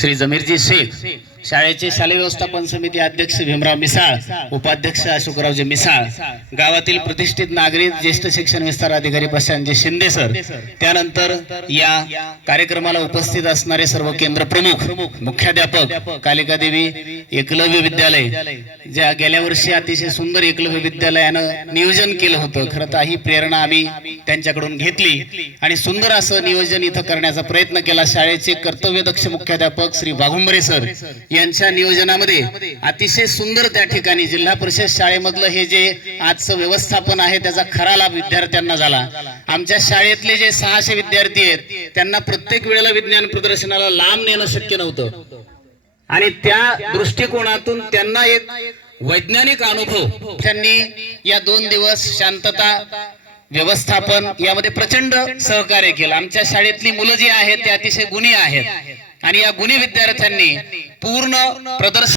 श्री जमीरजी शेख, शाळेचे शालेय व्यवस्थापन समिती अध्यक्ष भीमराव मिसाळ, उपाध्यक्ष अशोकरावजी मिसाळ, गावातील प्रतिष्ठित नागरिक ज्येष्ठ शिक्षण विस्तार अधिकारी प्रशांतजी शिंदे सर, त्यानंतर या कार्यक्रमाला उपस्थित असणारे सर्व केंद्र प्रमुख, मुख्याध्यापक, कालिका देवी एकलव्य विद्यालय, ज्या गेल्या वर्षी अतिशय सुंदर एकलव्य विद्यालयानं नियोजन केलं होतं, खरं तर ही प्रेरणा आम्ही त्यांच्याकडून घेतली आणि सुंदर असं नियोजन इथं करण्याचा प्रयत्न केला। शाळेचे कर्तव्यदक्ष मुख्याध्यापक श्री वाघुंबरे सर यांच्या नियोजनामध्ये अतिशय सुंदर त्या ठिकाणी जिल्हा परिषद शाळेमधलं हे जे आजचं व्यवस्थापन आहे त्याचा खरा लाभ विद्यार्थ्यांना झाला। आमच्या शाळेतले जे 600 विद्यार्थी आहेत त्यांना प्रत्येक वेळेला विज्ञान प्रदर्शनाला लांब नेणं शक्य नव्हतं आणि त्या दृष्टिकोनातून त्यांना एक वैज्ञानिक अनुभव त्यांनी या 2 दिवस शांतता व्यवस्थापन यामध्ये प्रचंड सहकार्य केलं। आमच्या शाळेतली मुलं जी आहेत ते अतिशय गुणी आहेत आणि या गुणी विद्यार्थ्यांनी पूर्ण प्रदर्शन